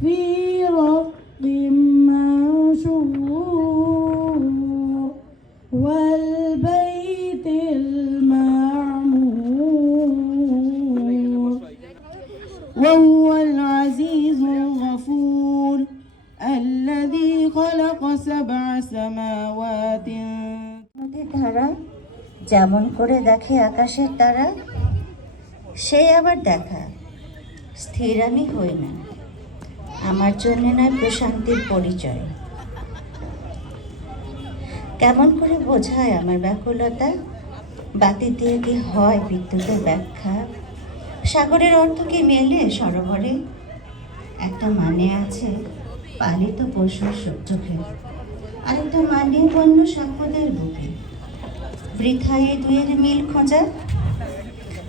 في رق منشور والبيت المعمور وهو العزيز الغفور الذي خلق سبع سماوات ধারা যেমন করে দেখে আকাশের তারা, সে আবার দেখা স্থির আমি হই না, আমার জন্য নয় প্রশান্তির পরিচয়। কেমন করে বোঝায় আমার ব্যাকুলতা, বাতি দিয়ে কি হয় বিদ্যুতের ব্যাখ্যা, সাগরের অর্থ কি মেলে সরোবরে, একটা মানে আছে পালিত পশুর চোখে, আরেকটা মানে বন্য সাপদের বুকে। বৃথায় দুয়ের মিল খোঁজা,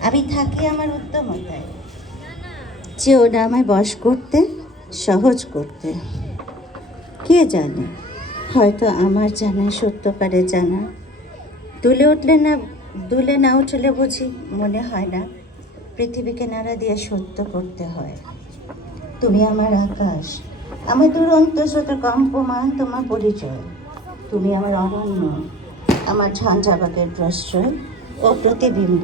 আমি থাকি আমার উদ্যমতায়, যে ওটা আমায় বশ করতে, সহজ করতে। কে জানে, হয়তো আমার জানাই সত্যকারে জানা, দুলে না উঠলে বুঝি মনে হয় না পৃথিবীকে নাড়া দিয়ে সত্য করতে হয়। তুমি আমার আকাশ, আমার দুরন্ত শত কম্পমান তোমার পরিচয়। তুমি আমার অরণ্য, আমার ঝঞ্ঝাবাকের প্রশ্রয় ও প্রতিবিম্ব।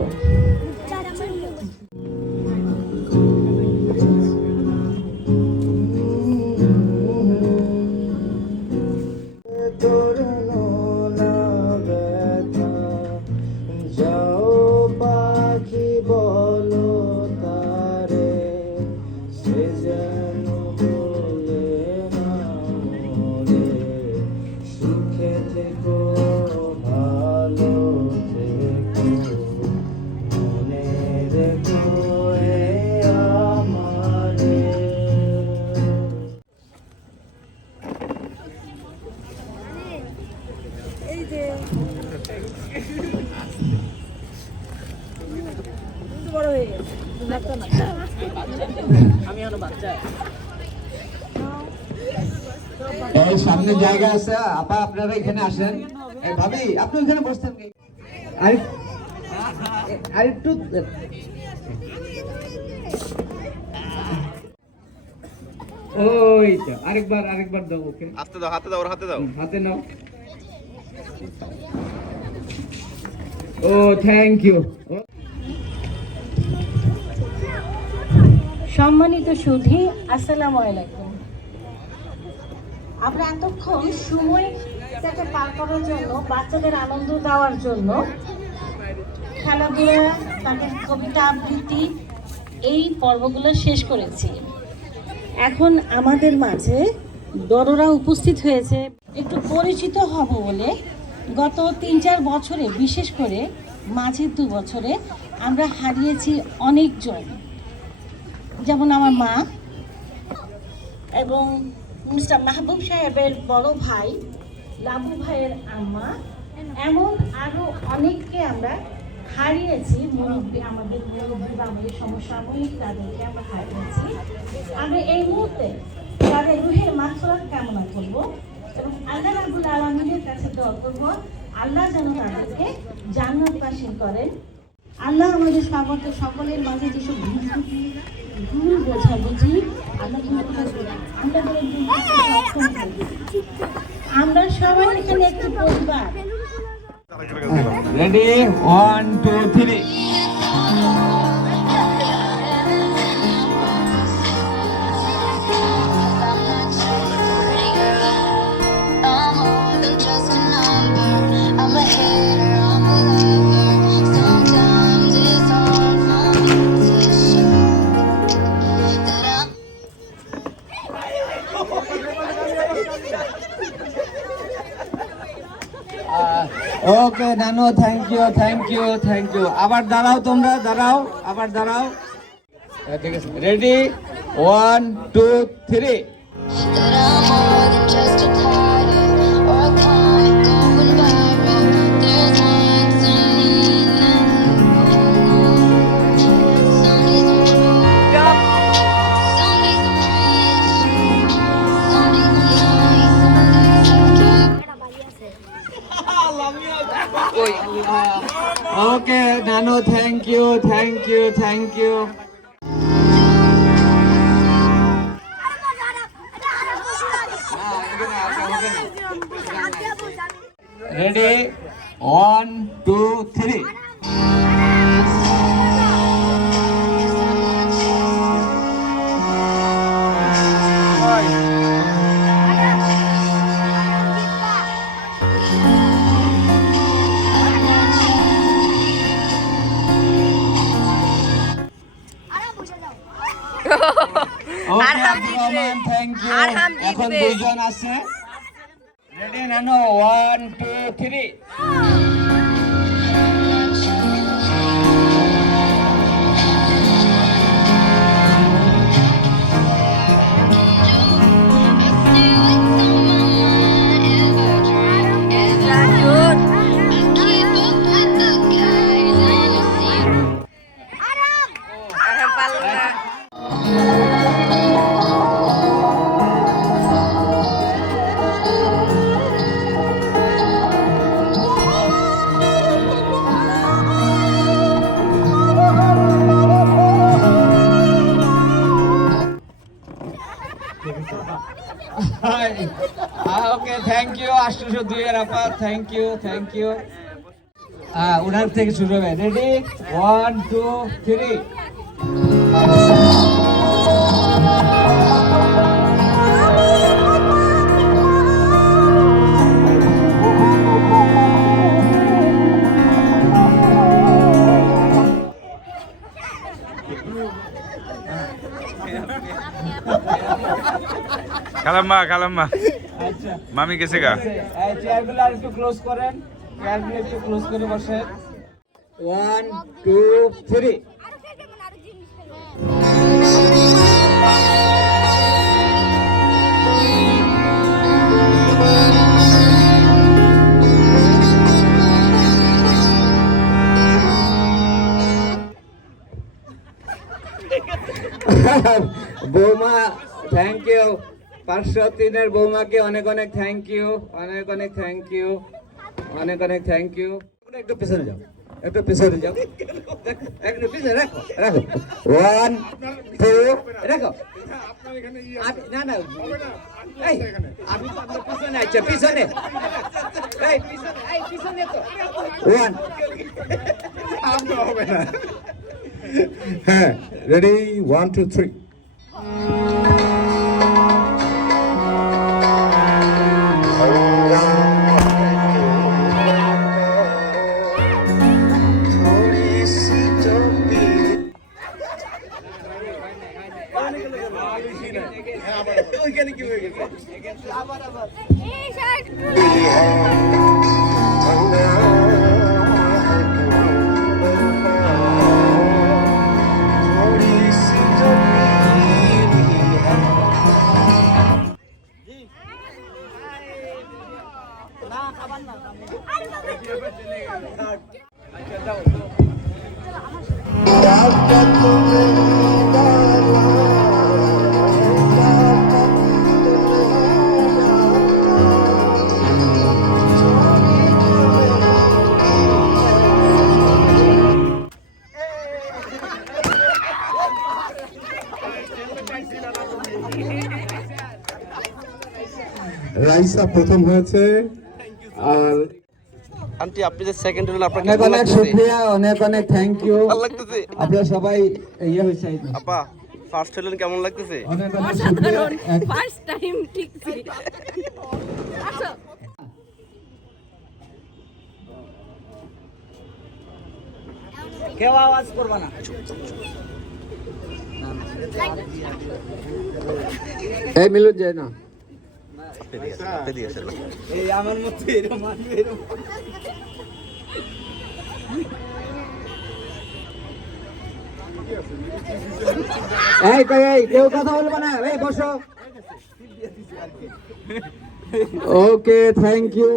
এই সামনে জায়গা আছে, আপা আপনারা এখানে আসেন। ভাবি আপনি ওখানে বসতেন, আর একটু ওই তো আরেকবার দাও, ওকে হাতে দাও, হাতে নাও। ও থ্যাংক ইউ। সম্মানিত সুধী, আসসালামু আলাইকুম। আমরা এতক্ষণ সময় পার করার জন্য, বাচ্চাদের আনন্দ দেওয়ার জন্য খেলাধুলা, তাদের কবিতা আবৃত্তি, এই পর্বগুলো শেষ করেছি। এখন আমাদের মাঝে বড়রা উপস্থিত হয়েছে, একটু পরিচিত হব বলে। গত 3-4 বছরে, বিশেষ করে মাঝের 2 বছরে আমরা হারিয়েছি অনেকজন, যেমন আমার মা এবং মিস্টার মাহবুব সাহেবের বড় ভাই, লাবু ভাইয়ের আম্মা, এমন আরও অনেককে আমরা হারিয়েছি। আমাদের মুরব্বী বা আমাদের সমসাময়িক তাদেরকে আমরা হারিয়েছি। আমরা এই মুহূর্তে তাদের রুহের মাগফিরাত কামনা করব এবং আল্লাহ রাব্বুল আলামিনের কাছে দোয়া করব আল্লাহ যেন তাদেরকে জান্নাতবাসী করেন। আল্লাহ আমাদের সকলের মাঝে যেসব ভুল বোঝাবুঝি আমরা সবাই এখানে একটি পরিবার। রেডি 1 2 3। ওকে নানু, থ্যাংক ইউ। আবার দাঁড়াও, তোমরা দাঁড়াও, আবার দাঁড়াও। ঠিক আছে, রেডি 1 2 3। ওকে নানু, থ্যাংক ইউ। রেডি 1 2 3 আরহাম জিতবে। থ্যাংক ইউ আরহাম এখন জিতবে। দুইজন আছে রেডি নানো 1 2 3 রাজুর আরহাম পারলো না। ওকে থ্যাংক ইউ 802 এর আপা থ্যাংক ইউ উনার থেকে শুরু হবে রেডি 1 2 3 খালাম্মা খালাম্মা আচ্ছা মামি গেছে গা এই চেয়ারগুলো আর একটু ক্লোজ করেন চেয়ারগুলো একটু ক্লোজ করে বসেন 1 2 3 বৌমা থ্যাংক ইউ 503 এর বৌমাকে অনেক অনেক থ্যাংক ইউ অনেক অনেক থ্যাংক ইউ অনেক অনেক থ্যাংক ইউ একটু পিছনে যাও একটু পিছনে যাও একটু পিছনে রাখো রাখো 1 2 রাখো না না এই আমি তো আপনার পিছনে আছি পিছনে এই পিছনে তো 1 আমরা হবে না হ্যাঁ রেডি 1 2 3 রাইসা প্রথম হয়েছে আর আন্টি আপনি যে সেকেন্ড হলেন আপনাকে অনেক কেমন অনেক লাগতেছে? শুকরিয়া অনেক অনেক থ্যাংক ইউ ভালো লাগতেছে আপনারা সবাই ইয়ে হয়েছে আপা ফার্স্ট হলেন কেমন লাগতেছে? অনেক অনেক শুকরিয়া ফার্স্ট টাইম ঠিক আসো কেউ আওয়াজ করবে না এই মিলন যায় না আপনি দিয়ে আসেন। এই আমার মধ্যে এরকম মানবে এরকম এই কেউ কথা বলবে না এই বসো ওকে থ্যাংক ইউ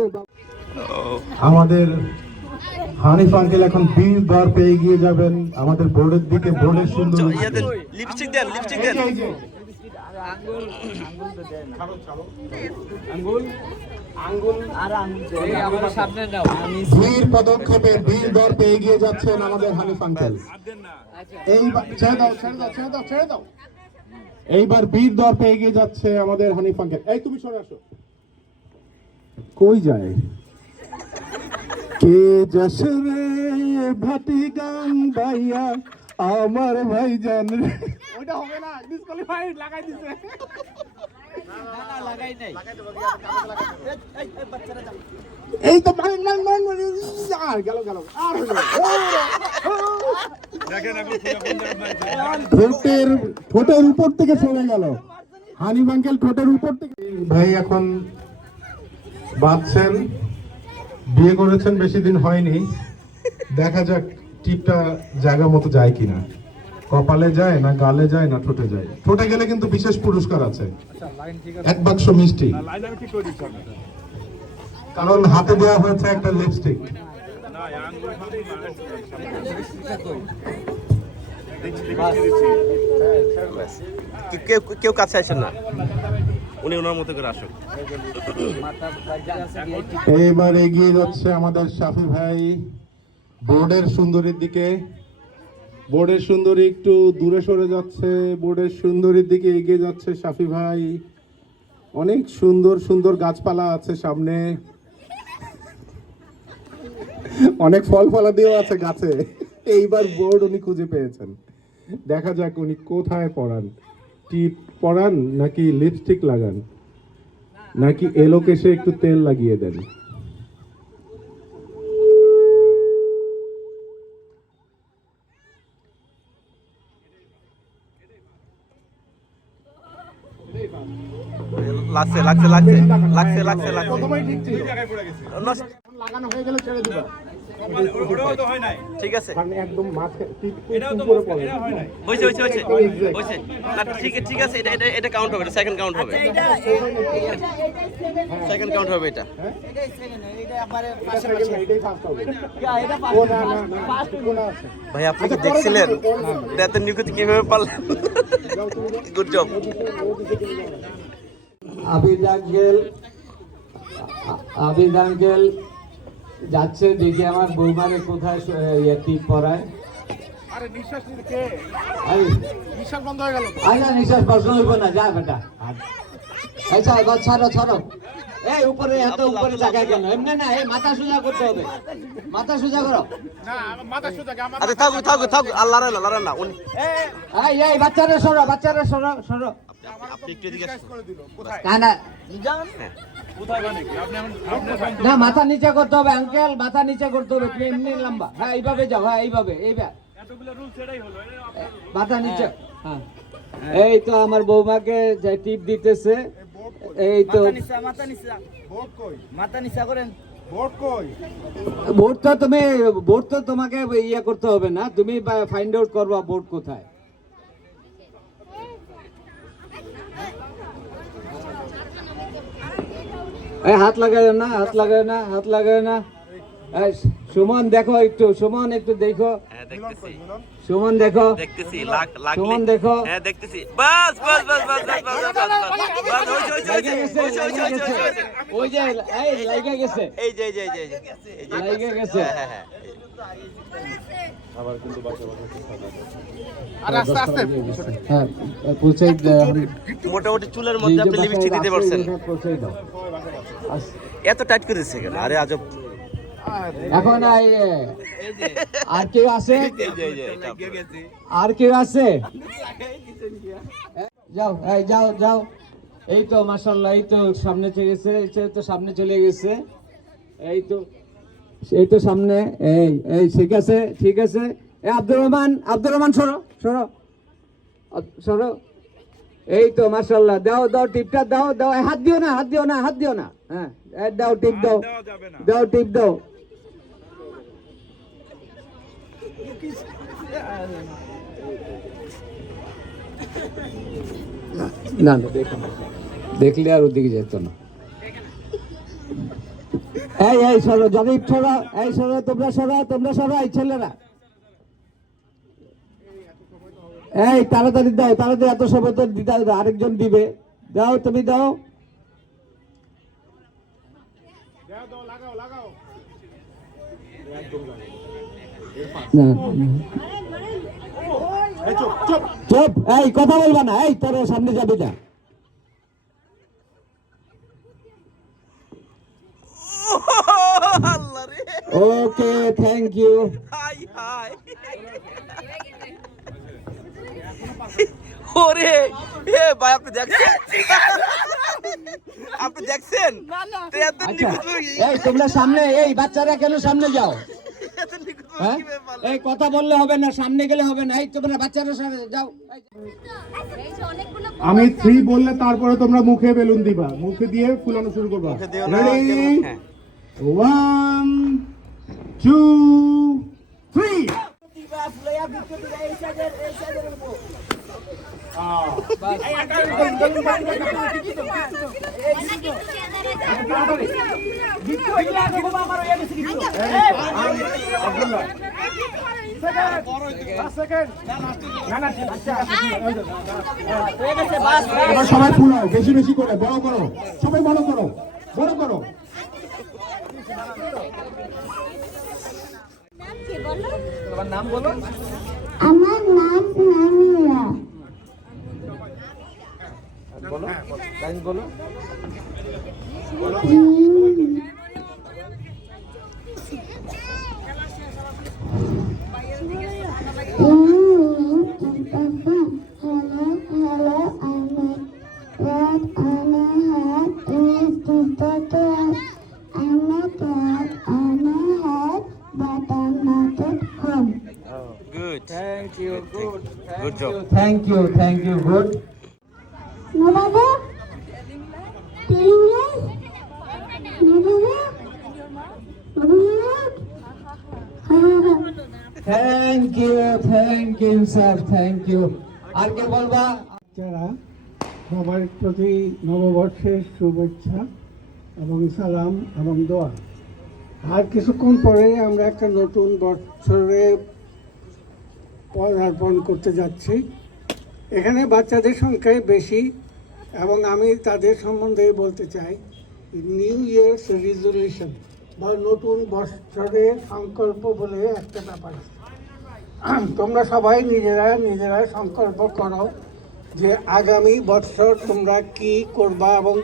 আমাদের হানিফ আঙ্কেল এখন বীর দর পেয়ে গিয়ে যাবেন আমাদের বোর্ডের দিকে বোর্ডের সুন্দর ইয়া দেন লিপস্টিক দেন লিপস্টিক দেন বীর পদক্ষেপে বীর দর পেয়ে গিয়ে যাচ্ছেন আমাদের হানিফ আঙ্কেল এইবার ছেড়ে দাও এইবার বীর দর পেয়ে গিয়ে যাচ্ছে আমাদের হানিফ আঙ্কেল এই তুমি সরে আসো কই যায় কে যশোরে ভাটি গান গাইয়া আমার ভাইজান রে। ওইটা হবে না, ডিসকোয়ালিফাইড লাগাই দিছে। এই তো মান আর গেল আর হলো ঠোঁটের উপর থেকে চলে গেল হানিফ আঙ্কেল, ঠোঁটের উপর থেকে। ভাই এখন বাঁধছেন, বিয়ে করেছেন, বেশি দিন হয়নি, দেখা যাক টিপটা জায়গা মতো যায় কিনা, কপালে যায় না গালে যায় না ঠোঁটে যায়। ঠোঁটে গেলে কিন্তু বিশেষ পুরস্কার আছে, 1 বাক্স মিষ্টি, কারণ হাতে দেওয়া হয়েছে একটা লিপস্টিক। কেউ কাছে আসেন না, উনি ওনার মতো করে আসুক। এইবার এগিয়ে যাচ্ছে আমাদের শাফি ভাই বোর্ডের সুন্দরীর দিকে। বোর্ডের সুন্দরী একটু দূরে সরে যাচ্ছে, বোর্ডের সুন্দরীর দিকে এগিয়ে যাচ্ছে শাফি ভাই। অনেক সুন্দর সুন্দর গাছপালা আছে সামনে, অনেক ফল ফলাদিও আছে গাছে। এইবার বোর্ড উনি খুঁজে পেয়েছেন, দেখা যাক উনি কোথায় পড়ান, টিপ পড়ান নাকি লিপস্টিক লাগান নাকি এলোকেশে একটু তেল লাগিয়ে দেন। লাগছে। লাগানো হয়ে গেলে ছেড়ে দিবা। ঠিক আছে, একদম উপরে পড়ে। হয়েছে না, ঠিক আছে, এটা কাউন্ট হবে, সেকেন্ড কাউন্ট হবে, সেকেন্ড কাউন্ট হবে এটা। ভাই আপনি কি দেখছিলেন এটা এত নিখুঁত কিভাবে পারলেন? Good job. আবিদ আঙ্কেল যাচ্ছে, দেখি আমার বৌমারে কোথায় টিপ পরায়। নিঃশ্বাস বন্ধ হয়ে গেল। না নিঃশ্বাস প্রশ্ন হইব না, যা বেটা। আচ্ছা এবার ছাড়ো। এই উপরে এত উপরে জায়গায় কেন? এমনি না, এই মাথা সোজা করতে হবে, মাথা সোজা করো। আচ্ছা থাকো, আর লড়ান না। এই বাচ্চারা সরো। আপনি একটু এদিকে আসুন। না মাথা নিচে করতে হবে আঙ্কেল, মাথা নিচে করতে হবে, তুমি এমনি লম্বা। হ্যাঁ এইভাবে যাও, হ্যাঁ এইভাবে মাথা নিচে। হ্যাঁ এই তো আমার বৌমাকে যে টিপ দিতেছে, এই তো বোর্ড তো তোমাকে ইয়ে করতে হবে না, তুমি ফাইন্ড আউট করবা বোর্ড কোথায়। হাত লাগায় না। সুমন দেখো একটু, সুমন একটু দেখো। সুমন দেখো, সুমন দেখো। ওই যে লাগা গেছে, লাগা গেছে। মোটামুটি চুলের মধ্যে আপনি লিপস্টিক দিতে পারছেন, এত টাইট করে দিচ্ছে কেন? আরে আজব। এখন আর কেউ আছে? যাও। এই তো মাশাআল্লাহ, এই তো সামনে চলে গেছে, সামনে চলে গেছে। এই তো সামনে। এই ঠিক আছে। আব্দুর রহমান সরো। এই তো মাশাআল্লাহ, দাও টিপটা দাও। হাত দিও না। হ্যাঁ দাও টিপ দাও। না দেখলে আর ওদিকে যেত না। এই সরো, জরিপ সরো, তোমরা সরো, এই ছেলেরা এই তাড়াতাড়ি দাও, এত সময় তো দিতে হবে, আরেকজন দিবে। দাও, তুমি দাও। চুপ, এই কথা বলবা না, এই তোর সামনে যাবি না। ওকে, থ্যাংক ইউ। হাই হাই ওরে এ ভাই আপনি দেখছেন আপনি দেখছেন তো এত আচ্ছা, নিখুঁত এই তোমরা সামনে, এই বাচ্চারা কেন সামনে যাও? এত নিখুঁত হ্যাঁ, কিভাবে পারলেন? এই কথা বললে হবে না, সামনে গেলে হবে না। এই তোমরা বাচ্চারা সামনে যাও। আমি 3 বললে তারপরে তোমরা মুখে বেলুন দিবা, মুখে দিয়ে ফুলানো শুরু করবা। মুখে দিও না, রেডি, হ্যাঁ। 1 2 3। এবার সবাই ফুলাও, বেশি বেশি করে, বড় করো, সবাই বড় করো, বড় করো। তোমার নাম বলো। আমার নাম নামিয়া। বলো, লাইন বলো। Good. Thank you, good. Good job. Thank you, thank you, good. Thank you, sir, thank you. আর কে বলবা? যারা সবার প্রতি নববর্ষের শুভেচ্ছা এবং সালাম এবং দোয়া। আর কিছুক্ষণ পরে আমরা একটা নতুন বছরে পদার্পণ করতে যাচ্ছি। এখানে বাচ্চাদের সংখ্যাই বেশি এবং আমি তাদের সম্বন্ধে বলতে চাই নিউ ইয়ার্স রেজলিউশন বা নতুন বছরের সংকল্প বলে একটা ব্যাপার আছে। তোমরা সবাই নিজেরা সংকল্প করো যে আগামী বছর তোমরা কি করবা এবং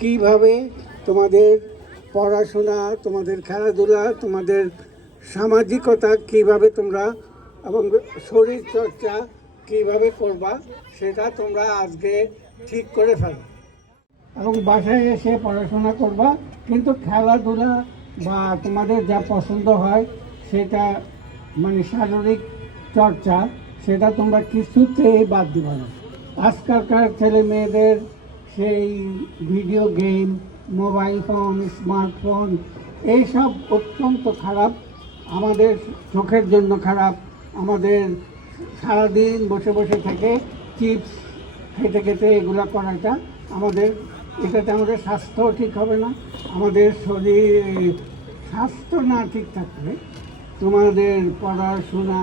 কিভাবে তোমাদের পড়াশোনা, তোমাদের খেলাধুলা, তোমাদের সামাজিকতা কিভাবে তোমরা এবং শরীর চর্চা কিভাবে করবা সেটা তোমরা আজকে ঠিক করে ফেলো এবং বাসায় এসে পড়াশোনা করবা, কিন্তু খেলাধুলা বা তোমাদের যা পছন্দ হয় সেটা মানে শারীরিক চর্চা সেটা তোমরা কিছুতেই বাদ দিবা না। আজকালকার ছেলে মেয়েদের সেই video game, mobile phone, smartphone এইসব অত্যন্ত খারাপ, আমাদের চোখের জন্য খারাপ। আমাদের সারাদিন বসে বসে থেকে চিপস খেতে খেতে এগুলো করাটা এটাতে আমাদের স্বাস্থ্য ঠিক হবে না। আমাদের শরীর স্বাস্থ্য না ঠিক থাকলে তোমাদের পড়াশোনা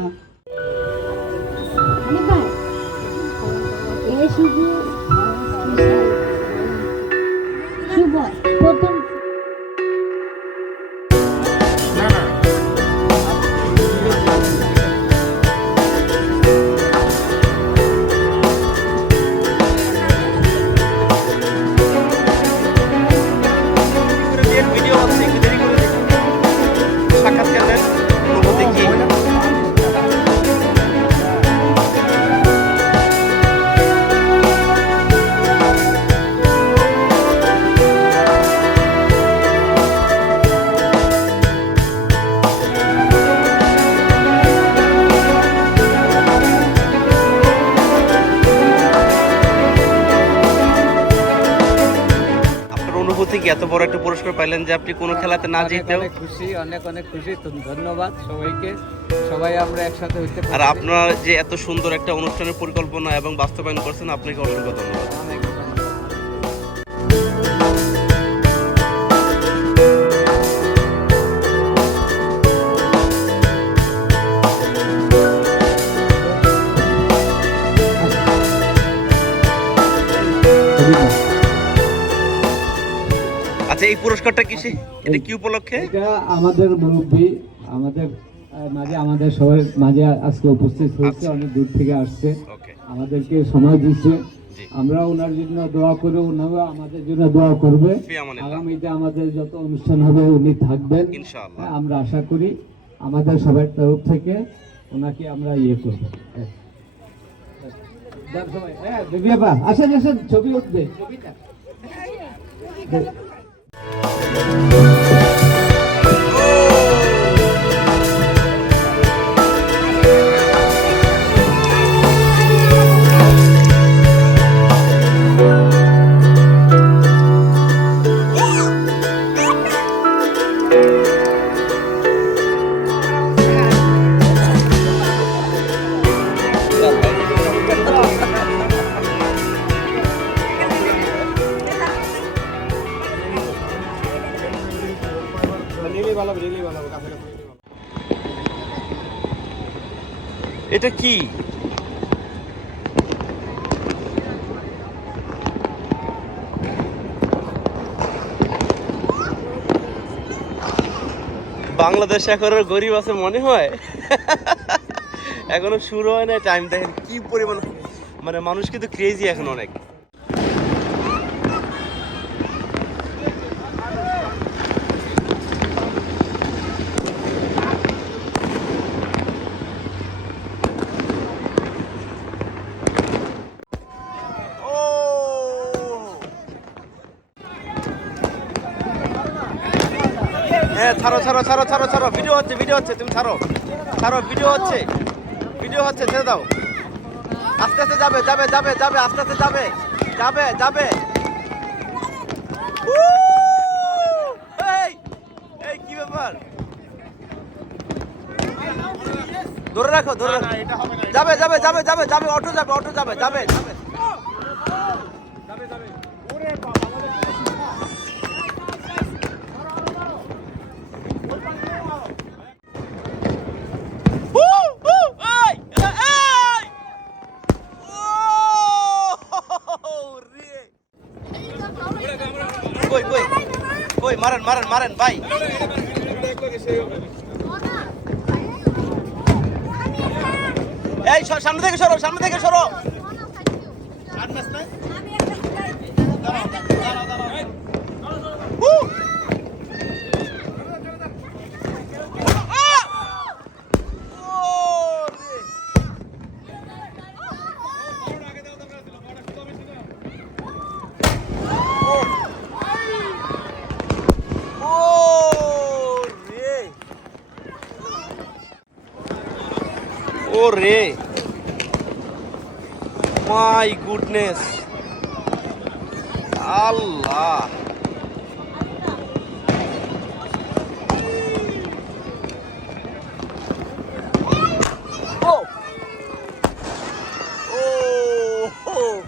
ভিডিও আছে একটু দেরি করে দেখুন। সাক্ষাৎকার দেন, অনুভূতি কি? থেকে এত বড় একটা পুরস্কার পাইলেন যে আপনি কোনো খেলাতে না জিতেও অনেক খুশি, অনেক খুশি। ধন্যবাদ সবাইকে, সবাই আমরা একসাথে হইতে পারি। আর আপনারা যে এত সুন্দর একটা অনুষ্ঠানের পরিকল্পনা এবং বাস্তবায়ন করছেন আপনাকে অসংখ্য ধন্যবাদ। অনেক আচ্ছা, এই পুরস্কারটা কিসে, এটা কি উপলক্ষে? এটা আমাদের মুরব্বী আমাদের মাঝে, আমাদের সবার মাঝে আজকে উপস্থিত হয়েছে, অনেক দূর থেকে আসছে, ওকে, আমাদেরকে সময় দিচ্ছে। জি। আমরা ওনার জন্য দোয়া করে, ওনারা আমাদের জন্য দোয়া করবে। ফি আমানিল্লাহ। আগামীতে আমাদের যত অনুষ্ঠান হবে উনি থাকবেন ইনশাআল্লাহ। আমরা আশা করি। আমাদের সবার তরফ থেকে ওনাকে আমরা ইয়ে করবো। আসেন আসেন, ছবি উঠবে। এটা কি? বাংলাদেশ এখন গরিব আছে মনে হয়। এখনো শুরু হয় না, টাইম দেখেন কি পরিমাণ, মানে মানুষ কিন্তু ক্রেজি এখন অনেক। হ্যাঁ, ছাড়ো ছাড়ো ছাড়ো ছাড়ো ছাড়ো, ভিডিও হচ্ছে, ভিডিও হচ্ছে, তুমি ছাড়ো ছাড়ো, ভিডিও হচ্ছে, ভিডিও হচ্ছে, ছেড়ে দাও। আস্তে আস্তে যাবে যাবে যাবে যাবে, আস্তে আস্তে যাবে যাবে যাবে। এই এই কি ব্যাপার? ধরে রাখো, ধরে রাখো। যাবে যাবে যাবে যাবে যাবে, অটো যাবে, অটো যাবে যাবে যাবে। কই কই কই, মারেন মারেন মারেন ভাই। এই সামনে থেকে সরো, সামনে থেকে সরো। ওরে my goodness, Allah. O O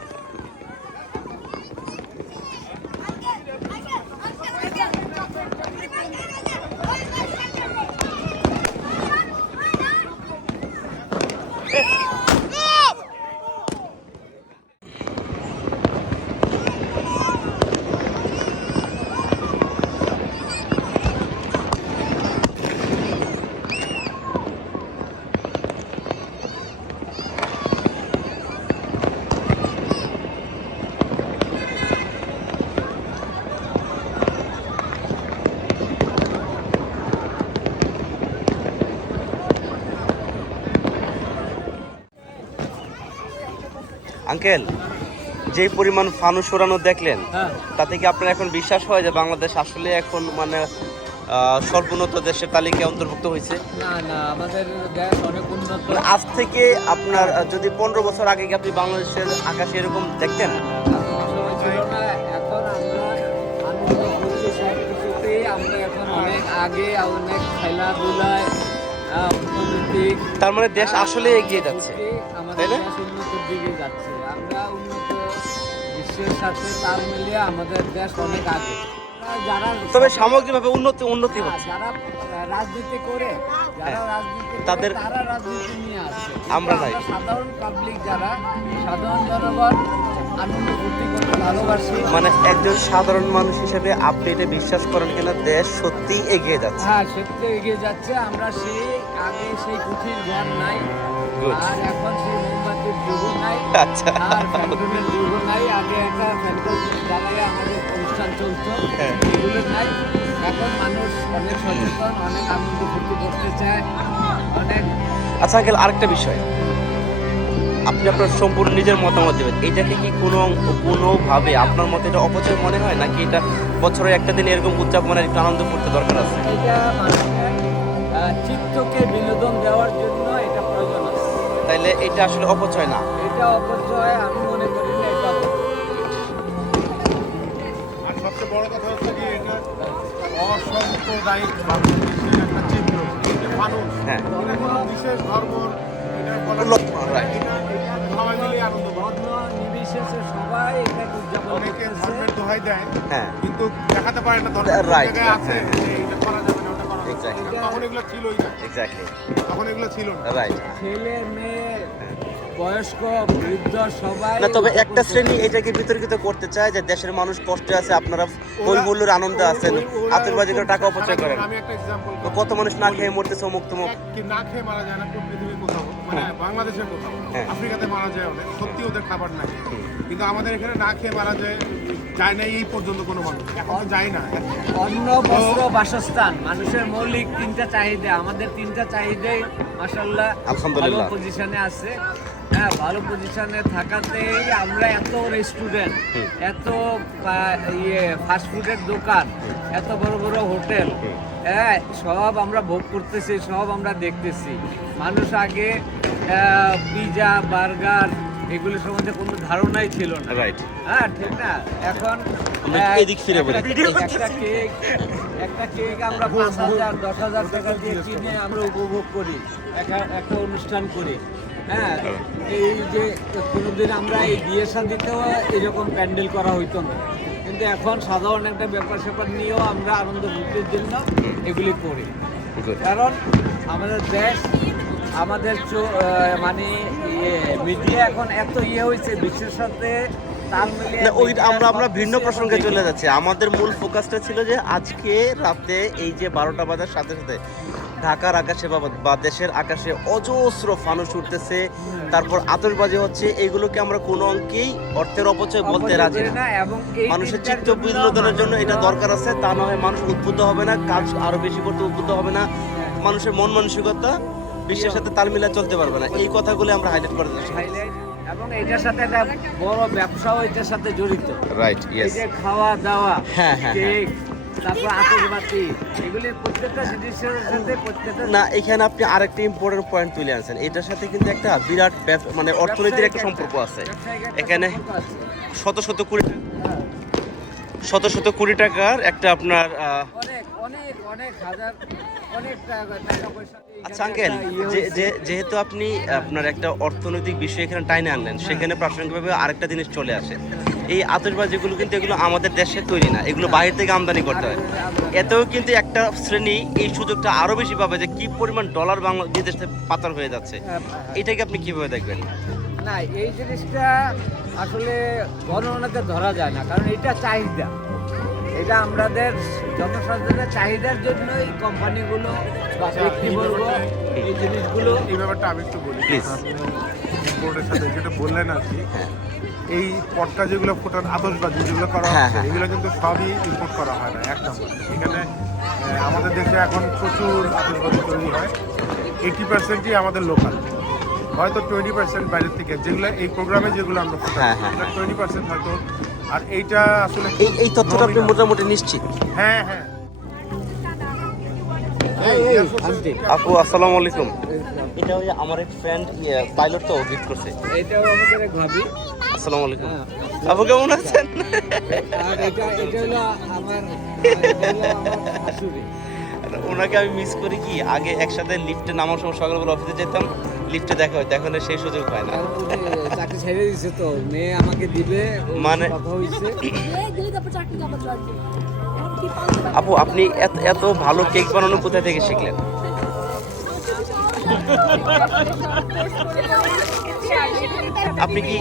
uncle, যেই পরিমাণ ফানুস ওড়ানো দেখলেন, তাতে কি আপনার এখন বিশ্বাস হয় যে বাংলাদেশ আসলে এখন মানে সর্বোন্নত দেশের তালিকায় অন্তর্ভুক্ত হয়েছে? না না, আমাদের দেশ অনেক উন্নত। আজ থেকে আপনার যদি 15 বছর আগে কি আপনি বাংলাদেশের আকাশে এরকম দেখতেন? সময় ছিল না। এখন আমরা আনন্দ করছি সব কিছুতেই, আমরা এখন অনেক আগে, অনেক খেলাধুলায় অর্থনৈতিক। তার মানে দেশ আসলে এগিয়ে যাচ্ছে, আমাদের তাই না? দেশ উন্নতির দিকে যাচ্ছে। আমরা উন্নত বিশ্বের সাথে তাল মিলিয়ে আমাদের দেশ অনেক আগে। যারা তবে সামগ্রিকভাবে উন্নতি হচ্ছে। যারা রাজনীতি করে, যারা রাজনীতি করে, তাদের- তারা রাজনীতি নিয়ে আসছে। আমরা নাই। সাধারণ পাবলিক, যারা সাধারণ জনগণ আনন্দ ফুর্তি করতে ভালোবাসি। মানে একজন সাধারণ মানুষ হিসেবে আপনি এটা বিশ্বাস করেন কিনা দেশ সত্যিই এগিয়ে যাচ্ছে? হ্যাঁ, সত্যি এগিয়ে যাচ্ছে। আমরা সেই আগে সেই কুঠির ঘর নাই, Good. আর এখন সেই মোমবাতির যুগ নাই, আচ্ছা আর ফ্যান্টনের যুগ নাই। আগে একটা ফ্যান্টন জ্বালিয়ে আমাদের অনুষ্ঠান চলতো, হ্যাঁ। এগুলো নাই। এখন মানুষ অনেক সচেতন, অনেক আনন্দ ফুর্তি করতে চায়, অনেক। আচ্ছা আঙ্কেল, আরেকটা বিষয়, আপনি আপনার সম্পূর্ণ নিজের মতামত দেবেন। এটাকে কি কোনোভাবে আপনার মতে এটা অপচয় মনে হয়, নাকি এটা বছরে একটা দিন এরকম উদযাপনের একটু আনন্দ করতে দরকার আছে? এটা মানুষের চিত্তকে বিনোদন দেওয়ার জন্য এটা প্রয়োজন আছে। তাইলে এটা আসলে অপচয় না। এটা অপচয় আমি মনে করি না, এটা অপচয়। আর সবচেয়ে বড় কথা হচ্ছে কি, এটা অসাম্প্রদায়িক বাংলাদেশের একটা চিহ্ন। এই যে মানুষ, হ্যাঁ। এটা কোনো বিশেষ ধর্ম, এটা বলা Right. এটা সবাই মিলে আনন্দ করে। ধর্ম নির্বিশেষে সবাই এটাকে উদযাপন অনেকে করতেছে। ধর্মের দোহাই দেয়, হ্যাঁ। কিন্তু দেখাতে পারে না ধর্ম কোন Right. জায়গায় আছে, যে এটা করা যাবে না, ওটা করা যাবে না। Exactly. তখন এগুলো ছিলই না, এক্স্যাক্টলি, তখন এগুলো ছিল না। রাইট। ছেলে মেয়ে বয়স্ক বৃদ্ধ সবাই না, তবে উদযাপন একটা শ্রেণী করতেছে। এটাকে বিতর্কিত করতে চায় যে দেশের মানুষ কষ্টে আছে, আপনারা ওই মূল্যের আনন্দে আছেন, আতঙ্কবাজি করে টাকা অপচয় করেন। আমি একটা এক্সাম্পল, তো কত মানুষ না খেয়ে মরতেছে, অমুক তমুক। না খেয়ে মারা যায় না কোন পৃথিবীর কোথাও, মানে বাংলাদেশের কোথাও, হ্যাঁ। আফ্রিকাতে মারা যায় অনেক, সত্যি ওদের খাবার নাই। কিন্তু আমাদের এখানে না খেয়ে মারা যায় না এই পর্যন্ত কোনো মানুষ, এখন তো যায় না। অন্ন বস্ত্র বাসস্থান মানুষের মৌলিক তিনটা চাহিদা, আমাদের তিনটা চাহিদাই মাশাআল্লাহ ভালো আলহামদুলিল্লাহ। পজিশনে আছে। হ্যাঁ, ভালো পজিশনে থাকাতেই আমরা এত রেস্টুরেন্ট, এত ফাস্টফুডের দোকান, এত বড় বড় হোটেল, হ্যাঁ, সব আমরা ভোগ করতেছি, সব আমরা দেখতেছি। মানুষ আগে পিজা বার্গার এগুলো সম্বন্ধে কোনো ধারণাই ছিল না। রাইট। হ্যাঁ, ঠিক না? এখন আমরা এদিক ফিরে বলি। একটা কেক আমরা 5,000 10,000 টাকা দিয়ে কিনে আমরা উপভোগ করি, একটা অনুষ্ঠান করি। হ্যাঁ, এই যে কোনোদিন আমরা এই বিয়ে শাদিতেও এরকম প্যান্ডেল করা হইতো না, কিন্তু এখন সাধারণ একটা ব্যাপার স্যাপার নিয়েও আমরা আনন্দ ভুক্তির জন্য এগুলি করি। Good. কারণ আমাদের দেশ, আমাদের মানে মিডিয়া এখন এত হয়েছে বিশ্বের সাথে তাল মিলিয়ে। না, ওই আমরা ভিন্ন প্রসঙ্গে চলে যাচ্ছি। আমাদের মূল ফোকাসটা ছিল যে আজকে রাতে এই যে 12টা বাজার সাথে সাথে ঢাকার আকাশে বা দেশের আকাশে অজস্র ফানুস উঠতেছে, তারপর আতশবাজি হচ্ছে, এগুলোকে আমরা কোনো অঙ্কেই অর্থের অপচয় বলতে রাজি না। এবং এই মানুষের তিনটার চিত্ত জন্য বিনোদনের জন্য এটা দরকার আছে, তা না হয় মানুষ উদ্বুদ্ধ হবে না, কাজ আরো বেশি করতে উদ্বুদ্ধ হবে না, মানুষের মন মানসিকতা বিশ্বের সাথে তাল মিলা চলতে পারবে না। এই কথাগুলো আমরা হাইলাইট করতে চাই। হাইলাইট, এবং এটার সাথে একটা বড় ব্যবসাও এটার সাথে জড়িত। রাইট, এই ইয়েস। যে খাওয়া দাওয়া, হ্যাঁ, হ্যাঁ, কেক, তারপর আতশবাজি, এগুলি প্রত্যেকটা জিনিসের সাথে প্রত্যেকটা না, এখানে আপনি আরেকটা ইম্পর্টেন্ট পয়েন্ট তুলে আনছেন। এটার সাথে কিন্তু একটা বিরাট মানে অর্থনীতির একটা সম্পর্ক আছে। এখানে শত শত কোটি টাকার একটা আপনার অনেক অনেক অনেক হাজার অনেক টাকা পয়সা। আচ্ছা আঙ্কেল, যেহেতু আপনি আপনার একটা অর্থনৈতিক বিষয় এখানে টাইনে আনলেন, সেখানে প্রাসঙ্গিকভাবে আরেকটা জিনিস চলে আসে। এই আতশবাজিগুলো কিন্তু এগুলো আমাদের দেশে তৈরি না, এগুলো বাইরে থেকে আমদানি করতে হয়। এতেও কিন্তু একটা শ্রেণী এই সুযোগটা আরো বেশি পাবে যে কি পরিমাণ ডলার বিদেশে পাচার হয়ে যাচ্ছে। এটাকে আপনি কিভাবে দেখবেন? না, এই জিনিসটা আসলে গণনাতে ধরা যায় না, কারণ এটা চাহিদা, এটা আমাদের জনসাধারণের চাহিদার জন্যই কোম্পানিগুলো বা ব্যক্তিবর্গ এই জিনিসগুলো। এই ব্যাপারটা আমি একটু বলি, Please. বোর্ডের সাথে যেটা বললেন আর কি, এই পটকা যেগুলো ফোটার আতশবাজি যেগুলো করা হ্যাঁ, হচ্ছে, হ্যাঁ। এগুলো কিন্তু সবই ইম্পোর্ট করা হয় না। এক নম্বর, এখানে আমাদের দেশে এখন প্রচুর আতশবাজি তৈরি হয়, 80%ই আমাদের লোকাল, হয়তো 20% বাইরের থেকে, যেগুলো এই প্রোগ্রামে যেগুলো আমরা ফোটাই, হ্যাঁ, হ্যাঁ, এটা 20% হয়তো। আর এইটা আসলে এই তথ্যটা আপনি মোটামুটি নিশ্চিত? হ্যাঁ হ্যাঁ। আপু, আসসালামু আলাইকুম। এটা ওই আমার এক ফ্রেন্ড পাইলট, তো গিফট করছে। এটাও আমাদের এক ভাবি। আসসালামু আলাইকুম। আপু কেমন আছেন? আর এটা হলো আমার শাশুড়ি। ওনাকে আমি মিস করি কি, আগে একসাথে লিফটে নামার সময় সকালবেলা অফিসে যেতাম, লিফটে দেখা হতো, এখন আর সেই সুযোগ হয় না। কারণ উনি চাকরি ছেড়ে দিয়েছে, তো মেয়ে আমাকে দিবে, মানে কথা হয়েছে। আপু, আপনি এত ভালো কেক বানানো কোথায় থেকে শিখলেন? আপনি কি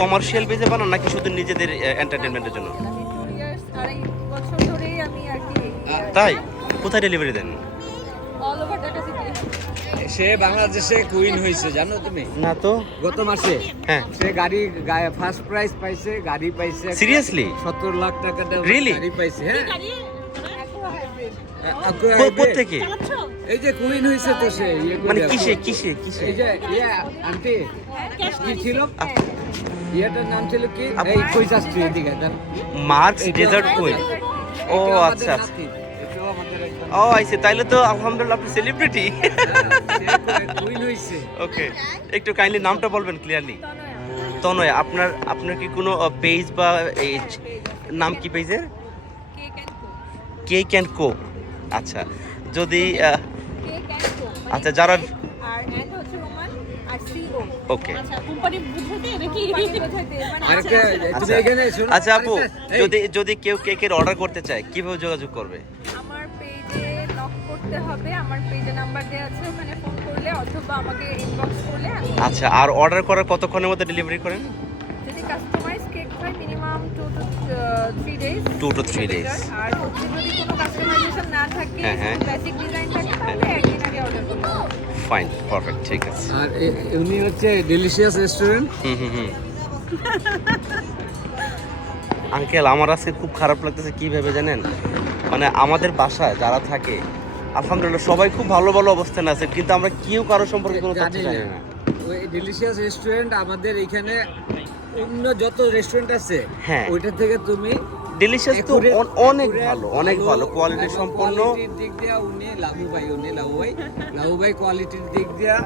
কমার্শিয়াল বেজে বানান নাকি শুধু নিজেদের এন্টারটেনমেন্টের জন্য? তাই? কোথায় ডেলিভারি দেন? সে বাংলাদেশে কুইন হয়েছে জানো তুমি? না তো। গত মাসে হ্যাঁ। সে গাড়ি ফার্স্ট প্রাইজ পাইছে, গাড়ি পাইছে। Seriously? 70 লাখ টাকা Really? গাড়ি পাইছে। হ্যাঁ, কোত্থেকে? এই যে কুইন হয়েছে তো সে মানে কিসে এই যে আন্টি কি ছিল ইয়েটার নাম ছিল কি? এই কই যাচ্ছি এদিকে মার্কস ডেজার্ট কুইন। ও আচ্ছা, ও আইসে, তাইলে তো আলহামদুলিল্লাহ আপনি সেলিব্রিটি। কুইন হয়েছে। ওকে, একটু কাইন্ডলি নামটা বলবেন ক্লিয়ারলি। তনয়, আপনার কি কোনো পেজ বা নাম কি পেজের? Cake and Coke. আচ্ছা, যদি আচ্ছা যারা ওকে আচ্ছা আপু, যদি কেউ কেকের অর্ডার করতে চায় কিভাবে যোগাযোগ করবে? আমার পেজে নক করতে হবে, আমার পেজে নাম্বার দেওয়া আছে, ওখানে ফোন করলে অথবা আমাকে ইনবক্স করলে আমি। আচ্ছা, আর অর্ডার করার কতক্ষণের মধ্যে ডেলিভারি করেন? যদি কাস্টমাইজ কেক হয় minimum 2 to 3 days। 2 to 3 days। আর হচ্ছে যদি কোনো কাস্টমাইজেশন না থাকে, হ্যাঁ। বেসিক ডিজাইন থাকে, তাহলে একদিন আগে অর্ডার করতে হবে। ফাইন, পারফেক্ট, ঠিক আছে। আর উনি হচ্ছে ডেলিশিয়াস রেস্টুরেন্ট। হুম। আঙ্কেল, আমার আজকে খুব খারাপ লাগতেছে কি ভেবে জানেন? মানে আমাদের বাসায় যারা থাকে আলহামদুলিল্লাহ সবাই খুব ভালো অবস্থানে আছে, কিন্তু আমরা কেউ কারো সম্পর্কে কোনো তথ্য জানি না। ওই ডেলিশিয়াস রেস্টুরেন্ট আমাদের এখানে অন্য যত রেস্টুরেন্ট আছে, হ্যাঁ, ওইটা থেকে তুমি ডেলিশিয়াস তো অনেক ভালো কোয়ালিটি সম্পন্ন। কোয়ালিটির দিক দিয়ে উনি লাভুভাই কোয়ালিটির দিক দিয়ে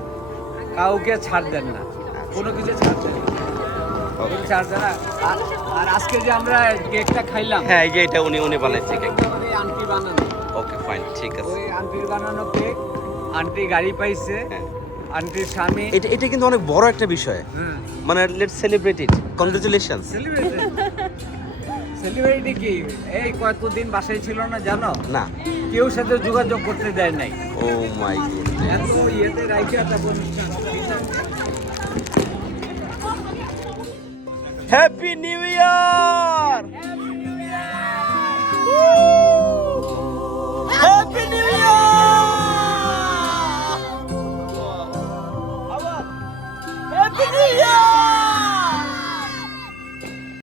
কাউকে ছাড় দেন না, কোনো কিছু ছাড় দেন না, কোনো ছাড় দেন না। আর আজকে যে আমরা কেকটা খাইলাম, হ্যাঁ, এই যে এটা উনি বানাইছে কেক। ওই আন্টি বানানো। ওকে, ফাইন, ঠিক আছে। ওই আন্টির বানানো কেক, আন্টি গাড়ি পাইছে, হ্যাঁ। আন্টির স্বামী। এটা কিন্তু অনেক বড় একটা বিষয়, হ্যাঁ, মানে let's celebrate it. Congratulations. Celebrity কি এই কতদিন বাসায় ছিল না জানো? না, কেউ সাথে যোগাযোগ করতে দেয় নাই। ও মাই গড, এত ইয়েতে রাইখা তারপর অনুষ্ঠান। Happy new year.